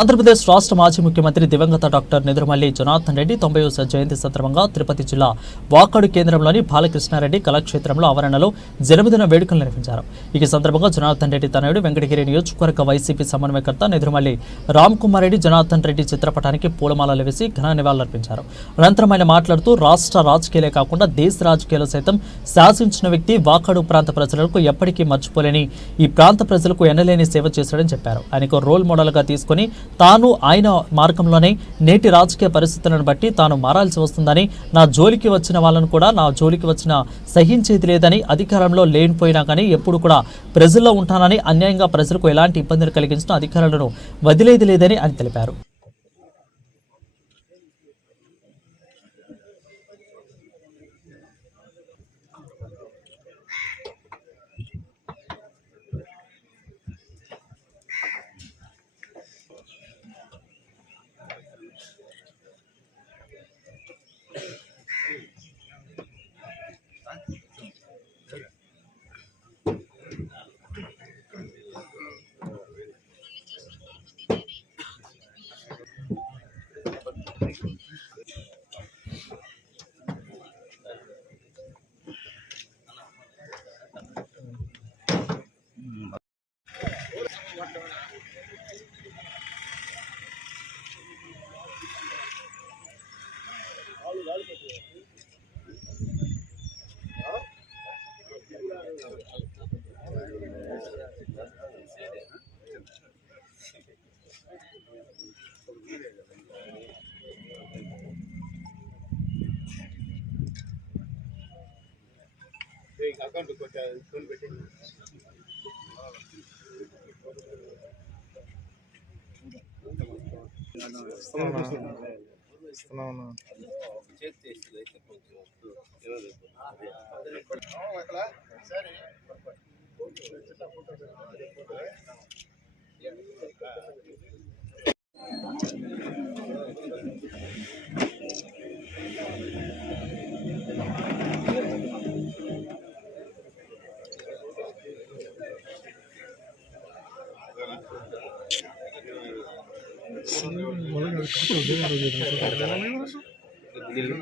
ఆంధ్రప్రదేశ్ రాష్ట్ర మాజీ ముఖ్యమంత్రి దివంగత డాక్టర్ నిద్రమల్లి జనార్దన్ రెడ్డి తొంభై జయంతి సందర్భంగా తిరుపతి జిల్లా వాకాడు కేంద్రంలోని బాలకృష్ణారెడ్డి కళాక్షేత్రంలో ఆవరణలో జన్మదిన వేడుకలు నిర్వహించారు. ఈ సందర్భంగా జనార్దన్ రెడ్డి తనయుడు వెంకటగిరి నియోజకవర్గ వైసీపీ సమన్వయకర్త నిద్రమల్లి రామ్ కుమార్ రెడ్డి జనార్దన్ రెడ్డి చిత్రపటానికి పూలమాలలు వేసి ఘన నివాళులర్పించారు. అనంతరం ఆయన మాట్లాడుతూ రాష్ట్ర రాజకీయాలే కాకుండా దేశ రాజకీయాలు సైతం శాసించిన వ్యక్తి వాకాడు ప్రాంత ప్రజలకు ఎప్పటికీ మర్చిపోలేని ఈ ప్రాంత ప్రజలకు ఎన్నలేని సేవ చేశాడని చెప్పారు. ఆయనకు రోల్ మోడల్గా తీసుకొని తాను ఆయన మార్గంలోనే నేటి రాజకీయ పరిస్థితులను బట్టి తాను మారాల్సి వస్తుందని నా జోలికి వచ్చిన వాళ్ళను కూడా నా జోలికి వచ్చిన సహించేది లేదని అధికారంలో లేనిపోయినా కానీ ఎప్పుడు కూడా ప్రజల్లో ఉంటానని అన్యాయంగా ప్రజలకు ఎలాంటి ఇబ్బందులు కలిగించిన అధికారులను వదిలేది లేదని ఆయన తెలిపారు. పర్వాలేదు కానీ అందరూ పులుగుళ్ళు టిష్యూ పేపర్స్ ఎక్కడ భాగ్యరాజా నేను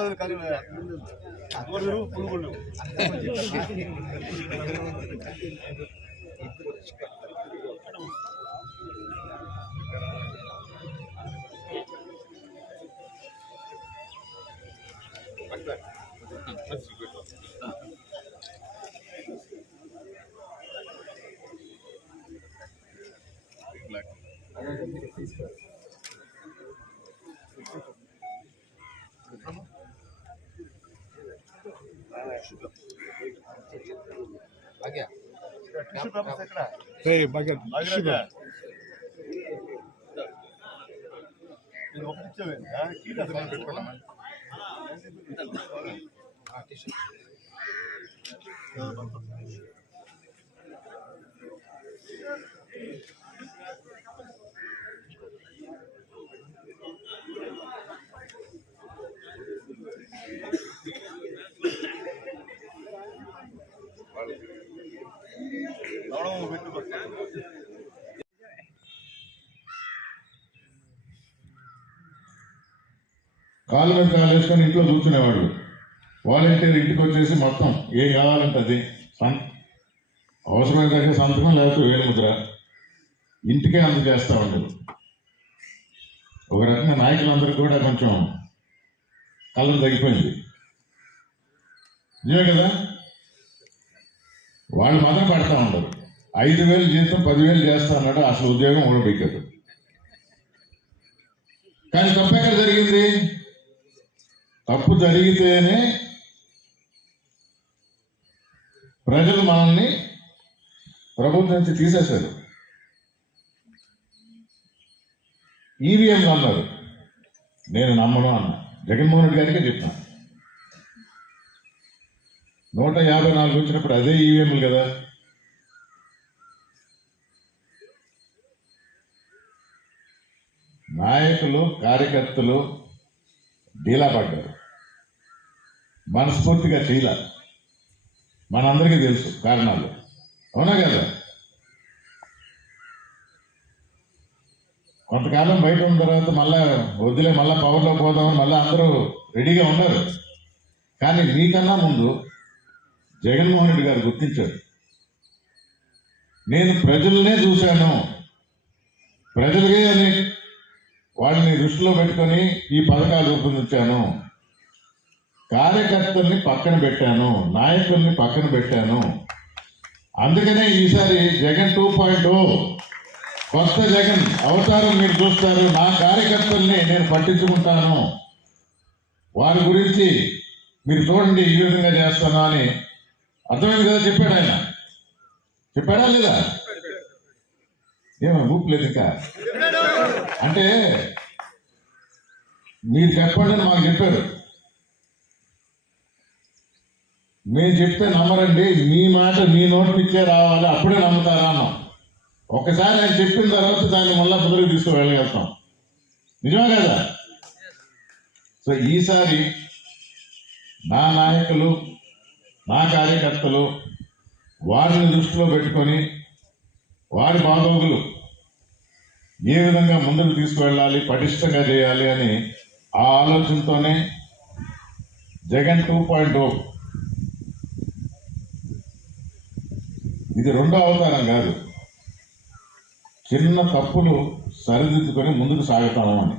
ఒకటి ఇచ్చావేంటి కీట్ అసలు పెట్టుకున్నా రావడం పెట్టు కాలు మీద కాలు వేసుకొని ఇంట్లో కూర్చునేవాడు. వాలంటీర్ ఇంటికి వచ్చేసి మొత్తం ఏ కావాలంటే అది. సం- అవసరమైన దగ్గర సంతకం లేకపోతే వేలుముద్ర ఇంటికే అందజేస్తా ఉండదు. ఒక రకంగా నాయకులందరికీ కూడా కొంచెం కళ్ళం తగ్గిపోయింది నిజమే కదా? వాళ్ళు మాత్రం పెడతా ఉండరు. ఐదు వేలు జీతం పదివేలు చేస్తా అన్నాడు అసలు ఉద్యోగం ఊడబెట్టాడు కానీ తప్పు ఎక్కడ జరిగింది? తప్పు జరిగితేనే ప్రజలు మనల్ని ప్రభుత్వం నుంచి తీసేశారు. ఈవీఎంలు అన్నారు. నేను నమ్మను అన్న. జగన్మోహన్ రెడ్డి గారికే చెప్పిన. నూట యాభై నాలుగు వచ్చినప్పుడు అదే ఈవీఎంలు కదా? నాయకులు కార్యకర్తలు డీలా పడ్డారు. మనస్ఫూర్తిగా చేయలే మనందరికీ తెలుసు కారణాలు. అవునా కదా? కొంతకాలం బయట ఉన్న తర్వాత మళ్ళా వద్దులే మళ్ళీ పవర్లో పోదామని మళ్ళీ అందరూ రెడీగా ఉన్నారు. కానీ మీకన్నా ముందు జగన్మోహన్ రెడ్డి గారు గుర్తించారు. నేను ప్రజలనే చూశాను. ప్రజలకే అని వాళ్ళని దృష్టిలో పెట్టుకొని ఈ పథకాలు రూపొందించాను కార్యకర్తల్ని పక్కన పెట్టాను. నాయకుల్ని పక్కన పెట్టాను. అందుకనే ఈసారి జగన్ టూ పాయింట్ కొత్త జగన్ అవతారం మీరు చూస్తారు. నా కార్యకర్తల్ని నేను పట్టించుకుంటాను. వారి గురించి మీరు చూడండి ఈ విధంగా చేస్తాను అని అర్థమైంది కదా? చెప్పాడు ఆయన. చెప్పాడా లేదా? ఏమో ఊపలేదు ఇంకా. అంటే మీరు చెప్పండి అని మాకు చెప్పారు. మేము చెప్తే నమ్మరండి మీ మాట మీ నోటి నుంచే రావాలి అప్పుడే నమ్ముతారా అన్నాం. ఒకసారి ఆయన చెప్పిన తర్వాత దాన్ని మళ్ళీ ముందుకు తీసుకు వెళ్ళగలుగుతాం నిజమే కదా? సో ఈసారి నా నాయకులు నా కార్యకర్తలు వారిని దృష్టిలో పెట్టుకొని వారి బాధోగులు ఏ విధంగా ముందుకు తీసుకువెళ్ళాలి పటిష్టంగా చేయాలి అని ఆ ఆలోచనతోనే జగన్ టూ పాయింట్ ఓ. ఇది రెండో అవతారం కాదు. చిన్న తప్పులు సరిదిద్దుకొని ముందుకు సాగుతాము అని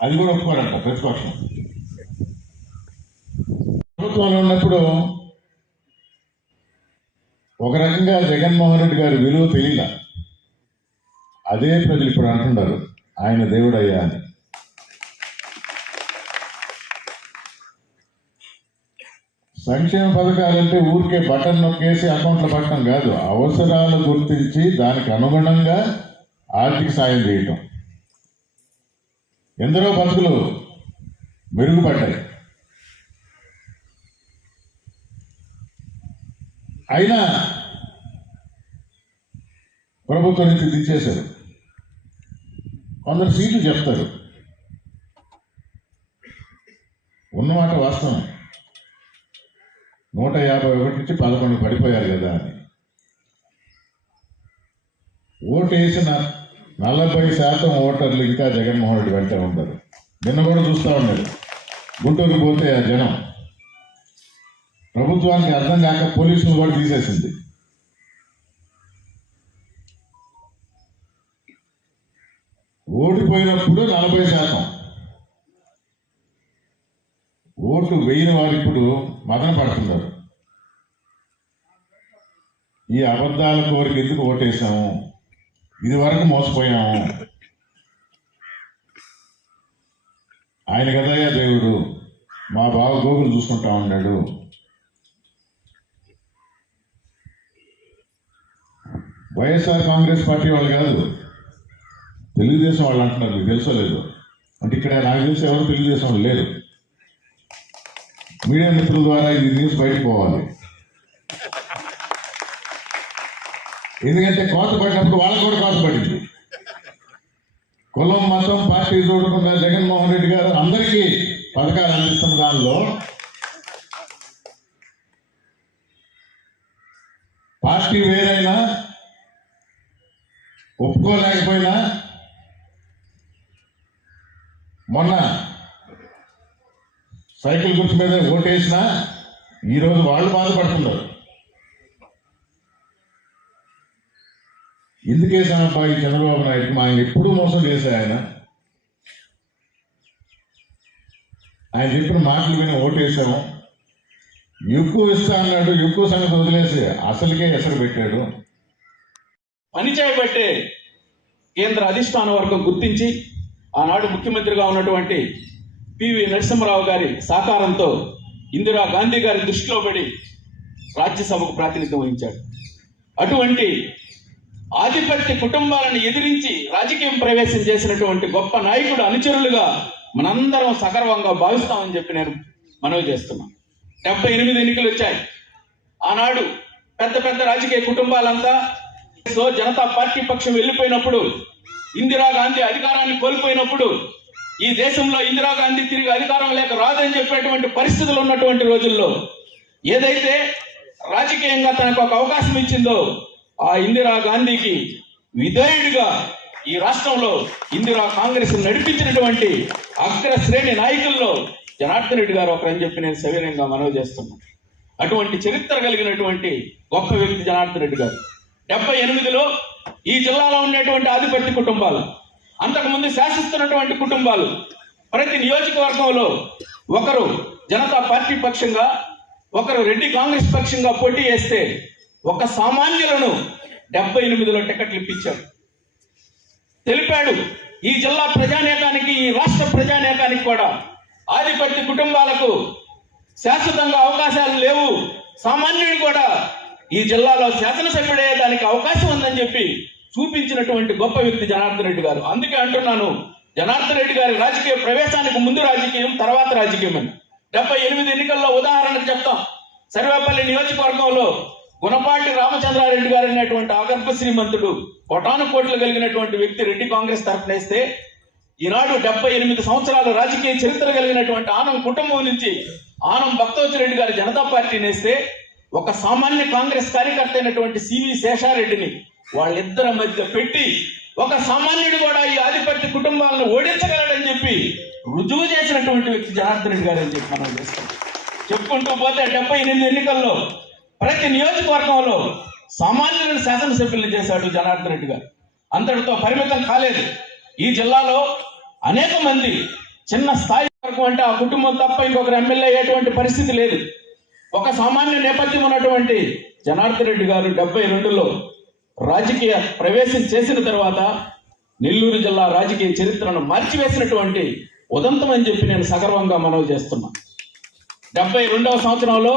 అది కూడా ఒప్పుకోరంట ప్రతిపక్షం. ప్రభుత్వంలో ఉన్నప్పుడు ఒక రకంగా జగన్మోహన్ రెడ్డి గారి విలువ తెలియల. అదే ప్రజలు ఇప్పుడు అంటున్నారు ఆయన దేవుడయ్యా అని. సంక్షేమ పథకాలంటే ఊరికే బటన్ నొక్కేసి అకౌంట్ల పట్టడం కాదు అవసరాలు గుర్తించి దానికి అనుగుణంగా ఆర్థిక సాయం చేయటం. ఎందరో బతుకులు మెరుగుపడ్డాయి. అయినా ప్రభుత్వం నుంచి దించేశారు. కొందరు సీట్లు చెప్తారు. ఉన్నమాట వాస్తవం. నూట యాభై ఒకటి నుంచి పదకొండు పడిపోయారు కదా అని. ఓటు వేసిన నలభై శాతం ఓటర్లు ఇంకా జగన్మోహన్ రెడ్డి వెంట ఉంటారు నిన్న కూడా చూస్తూ ఉన్నారు గుంటూరు పోతే ఆ జనం ప్రభుత్వానికి అర్థం కాక పోలీసులు కూడా తీసేసింది. ఓడిపోయినప్పుడు నలభై శాతం. ఓట్లు వేయని వారు ఇప్పుడు మదన పడుతున్నారు. ఈ అబద్ధాల కోరిక ఎందుకు ఓటేసాము ఇది వరకు మోసపోయాము. ఆయన కదయ్యా దేవుడు మా బావ గోగులు చూసుకుంటా ఉన్నాడు. వైఎస్ఆర్ కాంగ్రెస్ పార్టీ వాళ్ళు కాదు. తెలుగుదేశం వాళ్ళు అంటున్నారు మీకు తెలుసో లేదు? అంటే ఇక్కడ నాకు తెలిసి ఎవరు తెలుగుదేశం వాళ్ళు లేరు. మీడియా మిత్రుల ద్వారా ఇది న్యూస్ బయటకు పోవాలి. ఎందుకంటే కోత పడినప్పుడు వాళ్ళకు కూడా కోత పడింది. కులం మతం పార్టీ చూడకుండా జగన్మోహన్ రెడ్డి గారు అందరికీ పథకాలు అందిస్తున్న దానిలో పార్టీ వేరైనా ఒప్పుకోలేకపోయినా మొన్న సైకిల్ గుర్తు మీద ఓటేసినా ఈరోజు వాళ్ళు బాధపడుతున్నారు. ఎందుకేసాను ఈ చంద్రబాబు నాయుడు మా ఆయన ఎప్పుడూ మోసం చేశారు ఆయన. ఆయన చెప్పిన మాటలు విని ఓటేసాము ఎక్కువ ఇస్తా అన్నాడు. ఎక్కువ సంగతి వదిలేసి అసలుకే ఎసరు పెట్టాడు. పని చేయబట్టే కేంద్ర అధిష్టాన వర్గం గుర్తించి ఆనాడు ముఖ్యమంత్రిగా ఉన్నటువంటి పివి నరసింహరావు గారి సహకారంతో ఇందిరా గాంధీ గారి దృష్టిలో పడి రాజ్యసభకు ప్రాతినిధ్యం వహించాడు. అటువంటి ఆధిపత్య కుటుంబాలను ఎదిరించి రాజకీయం ప్రవేశం చేసినటువంటి గొప్ప నాయకుడు అనుచరులుగా మనందరం సగర్వంగా భావిస్తామని చెప్పి నేను మనవి చేస్తున్నాను. డెబ్బై ఎనిమిది ఎన్నికలు వచ్చాయి. ఆనాడు పెద్ద పెద్ద రాజకీయ కుటుంబాలంతా సో జనతా పార్టీ పక్షం వెళ్ళిపోయినప్పుడు ఇందిరాగాంధీ అధికారాన్ని కోల్పోయినప్పుడు ఈ దేశంలో ఇందిరాగాంధీ తిరిగి అధికారం లేక రాదని చెప్పేటువంటి పరిస్థితులు ఉన్నటువంటి రోజుల్లో ఏదైతే రాజకీయంగా తనకు ఒక అవకాశం ఇచ్చిందో ఆ ఇందిరా గాంధీకి విధేయుడిగా ఈ రాష్ట్రంలో ఇందిరా కాంగ్రెస్ నడిపించినటువంటి అగ్ర శ్రేణి నాయకుల్లో జనార్దన్ రెడ్డి గారు ఒకరని చెప్పి నేను సవినయంగా మనవి చేస్తున్నాను. అటువంటి చరిత్ర కలిగినటువంటి గొప్ప వ్యక్తి జనార్దన్ రెడ్డి గారు. డెబ్బై ఎనిమిదిలో ఈ జిల్లాలో ఉండేటువంటి ఆధిపత్య కుటుంబాలు అంతకుముందు శాసిస్తున్నటువంటి కుటుంబాలు ప్రతి నియోజకవర్గంలో ఒకరు జనతా పార్టీ పక్షంగా ఒకరు రెడ్డి కాంగ్రెస్ పక్షంగా పోటీ చేస్తే ఒక సామాన్యులను డెబ్బై ఎనిమిదిలో టికెట్లు ఇప్పించారు. తెలిపాడు ఈ జిల్లా ప్రజానేకానికి ఈ రాష్ట్ర ప్రజానేకానికి కూడా ఆధిపత్య కుటుంబాలకు శాశ్వతంగా అవకాశాలు లేవు. సామాన్యుడు కూడా ఈ జిల్లాలో శాసనసభ్యుడే దానికి అవకాశం ఉందని చెప్పి చూపించినటువంటి గొప్ప వ్యక్తి జనార్దన్ రెడ్డి గారు. అందుకే అంటున్నాను జనార్దన్ రెడ్డి గారి రాజకీయ ప్రవేశానికి ముందు రాజకీయం తర్వాత రాజకీయం అని. డెబ్బై ఎనిమిది ఎన్నికల్లో ఉదాహరణకు చెప్తాం. సర్వేపల్లి నియోజకవర్గంలో గుణపాటి రామచంద్రారెడ్డి గారు అనేటువంటి ఆగర్భ శ్రీమంతుడు కొటాను కోట్లు కలిగినటువంటి వ్యక్తి రెడ్డి కాంగ్రెస్ తరఫున వేస్తే ఈనాడు డెబ్బై ఎనిమిది సంవత్సరాల రాజకీయ చరిత్ర కలిగినటువంటి ఆనం కుటుంబం నుంచి ఆనం భక్తవచ్చిరెడ్డి గారు జనతా పార్టీ నేస్తే ఒక సామాన్య కాంగ్రెస్ కార్యకర్త అయినటువంటి సివి శేషారెడ్డిని వాళ్ళిద్దరి మధ్య పెట్టి ఒక సామాన్యుడు కూడా ఈ ఆధిపత్య కుటుంబాలను ఓడించగలడని చెప్పి రుజువు చేసినటువంటి వ్యక్తి జనార్దన్ రెడ్డి గారు అని చెప్పి మనం చేస్తాం. చెప్పుకుంటూ పోతే డెబ్బై ఎనిమిది ఎన్నికల్లో ప్రతి నియోజకవర్గంలో సామాన్యులను శాసనసభ్యులను చేశాడు జనార్దన్ రెడ్డి గారు. అంతటితో పరిమితం కాలేదు. ఈ జిల్లాలో అనేక మంది చిన్న స్థాయి వరకు అంటే ఆ కుటుంబం తప్ప ఇంకొకరు ఎమ్మెల్యే అయ్యేటువంటి పరిస్థితి లేదు. ఒక సామాన్య నేపథ్యం ఉన్నటువంటి జనార్దన్ రెడ్డి గారు డెబ్బై రెండులో రాజకీయ ప్రవేశం చేసిన తర్వాత నెల్లూరు జిల్లా రాజకీయ చరిత్రను మార్చివేసినటువంటి ఉదంతం అని చెప్పి నేను సగర్వంగా మనవి చేస్తున్నా. డెబ్బై రెండవ సంవత్సరంలో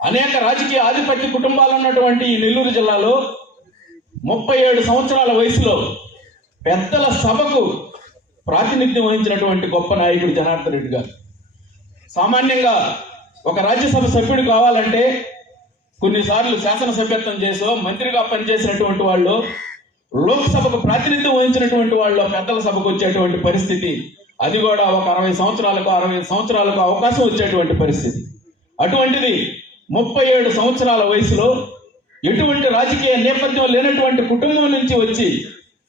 అనేక రాజకీయ ఆధిపత్య కుటుంబాలు ఉన్నటువంటి ఈ నెల్లూరు జిల్లాలో ముప్పై ఏడు సంవత్సరాల వయసులో పెద్దల సభకు ప్రాతినిధ్యం వహించినటువంటి గొప్ప నాయకుడు జనార్దన్ రెడ్డి గారు. సామాన్యంగా ఒక రాజ్యసభ సభ్యుడు కావాలంటే కొన్నిసార్లు శాసనసభ్యత్వం చేసో మంత్రిగా పనిచేసినటువంటి వాళ్ళు లోక్సభకు ప్రాతినిధ్యం వహించినటువంటి వాళ్ళు పెద్దల సభకు వచ్చేటువంటి పరిస్థితి. అది కూడా ఒక అరవై సంవత్సరాలకు అరవై సంవత్సరాలకు అవకాశం వచ్చేటువంటి పరిస్థితి. అటువంటిది ముప్పై ఏడు సంవత్సరాల వయసులో ఎటువంటి రాజకీయ నేపథ్యం లేనటువంటి కుటుంబం నుంచి వచ్చి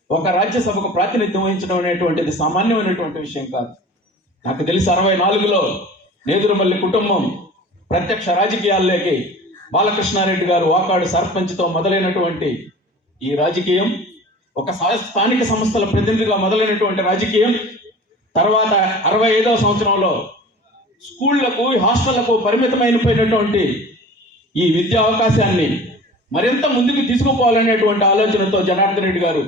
ఒక రాజ్యసభకు ప్రాతినిధ్యం వహించడం అనేటువంటిది సామాన్యమైనటువంటి విషయం కాదు. నాకు తెలిసి అరవై నాలుగులో నేదురుమల్లి కుటుంబం ప్రత్యక్ష రాజకీయాల్లోకి బాలకృష్ణారెడ్డి గారు వాకాడు సర్పంచ్తో మొదలైనటువంటి ఈ రాజకీయం ఒక సా- స్థానిక సంస్థల ప్రతినిధిగా మొదలైనటువంటి రాజకీయం తర్వాత అరవై ఐదవ సంవత్సరంలో స్కూళ్ళకు హాస్టళ్ళకు పరిమితమైనటువంటి ఈ విద్యా అవకాశాన్ని మరింత ముందుకు తీసుకుపోవాలనేటువంటి ఆలోచనతో జనార్దన్ రెడ్డి గారు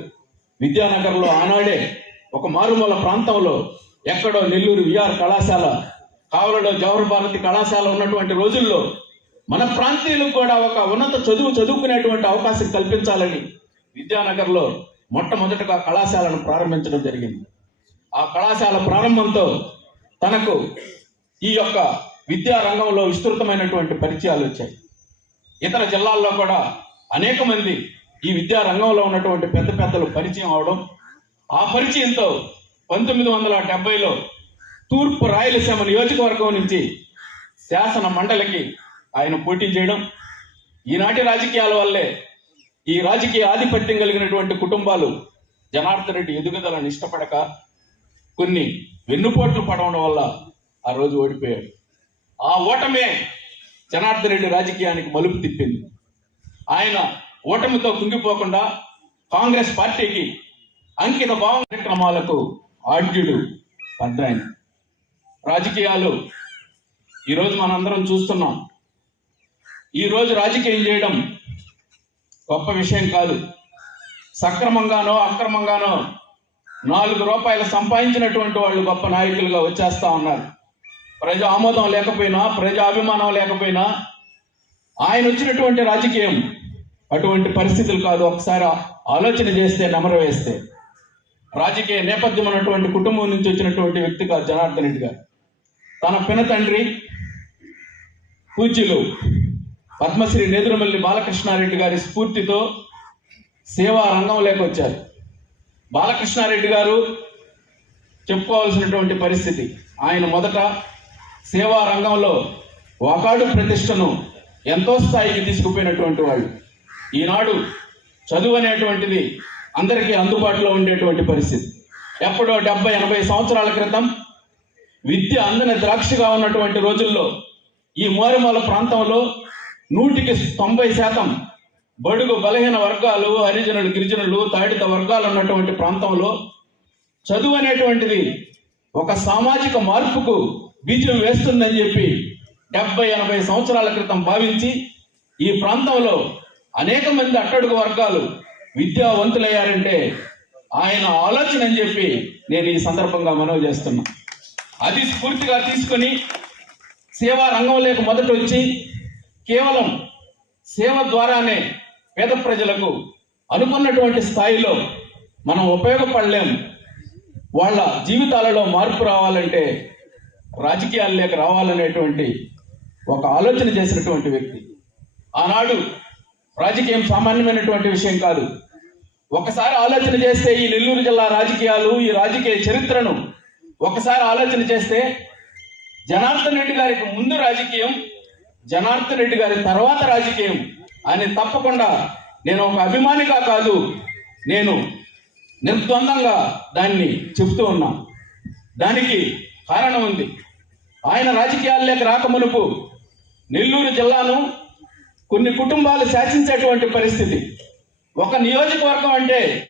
విద్యానగర్లో ఆనాడే ఒక మారుమూల ప్రాంతంలో ఎక్కడో నెల్లూరు విఆర్ కళాశాల కావలలో జవహర్ భారతి కళాశాల ఉన్నటువంటి రోజుల్లో మన ప్రాంతీయులకు కూడా ఒక ఉన్నత చదువు చదువుకునేటువంటి అవకాశం కల్పించాలని విద్యానగర్లో మొట్టమొదటగా కళాశాలను ప్రారంభించడం జరిగింది. ఆ కళాశాల ప్రారంభంతో తనకు ఈ యొక్క విద్యా రంగంలో విస్తృతమైనటువంటి పరిచయాలు వచ్చాయి. ఇతర జిల్లాల్లో కూడా అనేక మంది ఈ విద్యా రంగంలో ఉన్నటువంటి పెద్ద పెద్దలు పరిచయం అవడం ఆ పరిచయంతో పంతొమ్మిది వందల డెబ్బైలో తూర్పు రాయలసీమ నియోజకవర్గం నుంచి శాసన మండలికి ఆయన పోటీ చేయడం ఈనాటి రాజకీయాల వల్లే ఈ రాజకీయ ఆధిపత్యం కలిగినటువంటి కుటుంబాలు జనార్దన్ రెడ్డి ఎదుగుదలను ఇష్టపడక కొన్ని వెన్నుపోట్లు పడవడం వల్ల ఆ రోజు ఓడిపోయాడు. ఆ ఓటమే జనార్దన్ రెడ్డి రాజకీయానికి మలుపు తిప్పింది. ఆయన ఓటమితో కుంగిపోకుండా కాంగ్రెస్ పార్టీకి అంకిత భావ కార్యక్రమాలకు ఆడ్యుడు పడ్డాయన. రాజకీయాలు. ఈరోజు మనందరం చూస్తున్నాం. ఈరోజు రాజకీయం చేయడం గొప్ప విషయం కాదు. సక్రమంగానో అక్రమంగానో నాలుగు రూపాయలు సంపాదించినటువంటి వాళ్ళు గొప్ప నాయకులుగా వచ్చేస్తా ఉన్నారు. ప్రజా ఆమోదం లేకపోయినా ప్రజా అభిమానం లేకపోయినా ఆయన వచ్చినటువంటి రాజకీయం అటువంటి పరిస్థితులు కాదు. ఒకసారి ఆలోచన చేస్తే నెమరు వేస్తే. రాజకీయ నేపథ్యం ఉన్నటువంటి కుటుంబం నుంచి వచ్చినటువంటి వ్యక్తి కాదు జనార్దన్ రెడ్డి గారు. తన పిన తండ్రి పూజ్యులు పద్మశ్రీ నేదురుమల్లి బాలకృష్ణారెడ్డి గారి స్ఫూర్తితో సేవా రంగంలోకి వచ్చారు బాలకృష్ణారెడ్డి గారు చెప్పుకోవాల్సినటువంటి పరిస్థితి ఆయన మొదట సేవా రంగంలో వాకాడు ప్రతిష్టను ఎంతో స్థాయికి తీసుకుపోయినటువంటి వాళ్ళు. ఈనాడు చదువు అనేటువంటిది అందరికీ అందుబాటులో ఉండేటువంటి పరిస్థితి. ఎప్పుడో డెబ్బై ఎనభై సంవత్సరాల క్రితం విద్య అందని ద్రాక్షగా ఉన్నటువంటి రోజుల్లో ఈ మోరమాల ప్రాంతంలో నూటికి తొంభై శాతం బడుగు బలహీన వర్గాలు హరిజనులు గిరిజనులు తాడిత వర్గాలు ఉన్నటువంటి ప్రాంతంలో చదువు అనేటువంటిది ఒక సామాజిక మార్పుకు బీజం వేస్తుందని చెప్పి డెబ్బై ఎనభై సంవత్సరాల క్రితం భావించి ఈ ప్రాంతంలో అనేక మంది అట్టడుగు వర్గాలు విద్యావంతులయ్యారంటే ఆయన ఆలోచన అని చెప్పి నేను ఈ సందర్భంగా మనవి చేస్తున్నా. అది స్ఫూర్తిగా తీసుకొని సేవా రంగంలోకి మొదట వచ్చి కేవలం సేవ ద్వారానే పేద ప్రజలకు అనుకున్నటువంటి స్థాయిలో మనం ఉపయోగపడలేం. వాళ్ళ జీవితాలలో మార్పు రావాలంటే రాజకీయాల్లోకి రావాలనేటువంటి ఒక ఆలోచన చేసినటువంటి వ్యక్తి. ఆనాడు రాజకీయం సామాన్యమైనటువంటి విషయం కాదు. ఒకసారి ఆలోచన చేస్తే ఈ నెల్లూరు జిల్లా రాజకీయాలు ఈ రాజకీయ చరిత్రను ఒకసారి ఆలోచన చేస్తే జనార్దన్ రెడ్డి గారికి ముందు రాజకీయం జనార్దన్ రెడ్డి గారి తర్వాత రాజకీయం అని తప్పకుండా నేను ఒక అభిమానిగా కాదు నేను నిర్ద్వందంగా దాన్ని చెబుతూ ఉన్నా. దానికి కారణం ఉంది. ఆయన రాజకీయాల్లోకి రాకమునుపు నెల్లూరు జిల్లాను కొన్ని కుటుంబాలు శాసించేటువంటి పరిస్థితి. ఒక నియోజకవర్గం అంటే